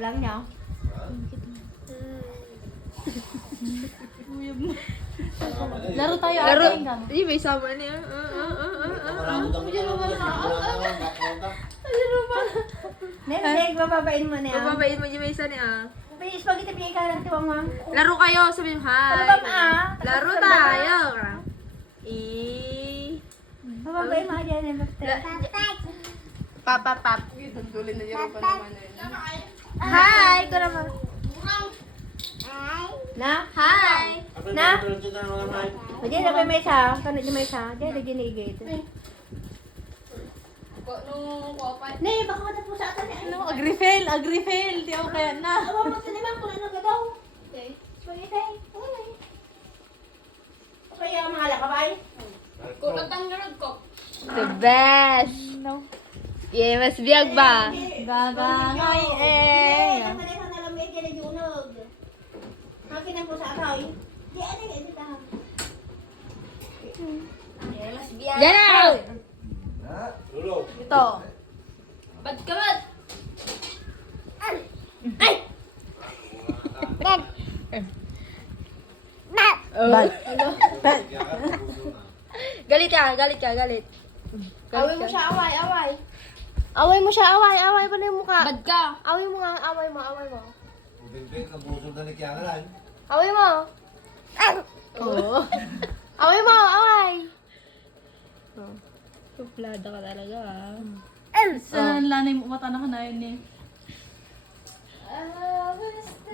Lang niya. Laro tayo. Laro. Ate, ka mo. Ay, may sama niya. Neng, bababain mo na yan. Bababain mo yung may isa niya. Bilis, spaghetti bigay ka ng tiwang mo. Laro kayo, sabihin mo, hi. Ano ba, ma? Laro tayo. Bababain mo dyan eh. Pap. Tagdulin na yung pa naman eh. Hi, ko naman. Na? Hi. Na? Diyan na may isa. Kano di may isa? Diyan na ginigay ito. Nung kuwapan. Ne, baka matapos sa atin. Ano, agrifel. Di ako kaya na. Awa mo sa naman kung ano gadaw. Spaghetti. Kaya mga lakabay. Kulatang garod ko. The best. No. Yeah, mas biyag ba? Gagangay eh. Ang kanila na lang medyo na junog. Akin ang pusa ako. Di ano yung edit ako. Yan na! Ito. Bad ka bad. Bad. Galit ka. Away mo siya, away. Away mo siya, away pa na yung mukha. Bad ka. Away mo nga, away mo. Bing-bing, nabusog na ni Kiangalan. Away mo. Oo. Away mo, away. Suplada ka talaga, ah. Sa lanay mo, mata na ka na yun eh.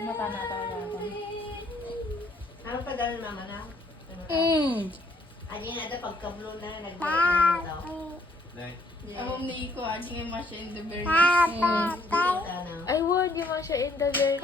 Mata na tayo. Ano pa dahil mama na? Adi na ito pagka-blue na nag-break na ito. Next. Amom ni Iko, aji nga masya in the very Ito na. I would, di mo siya in the very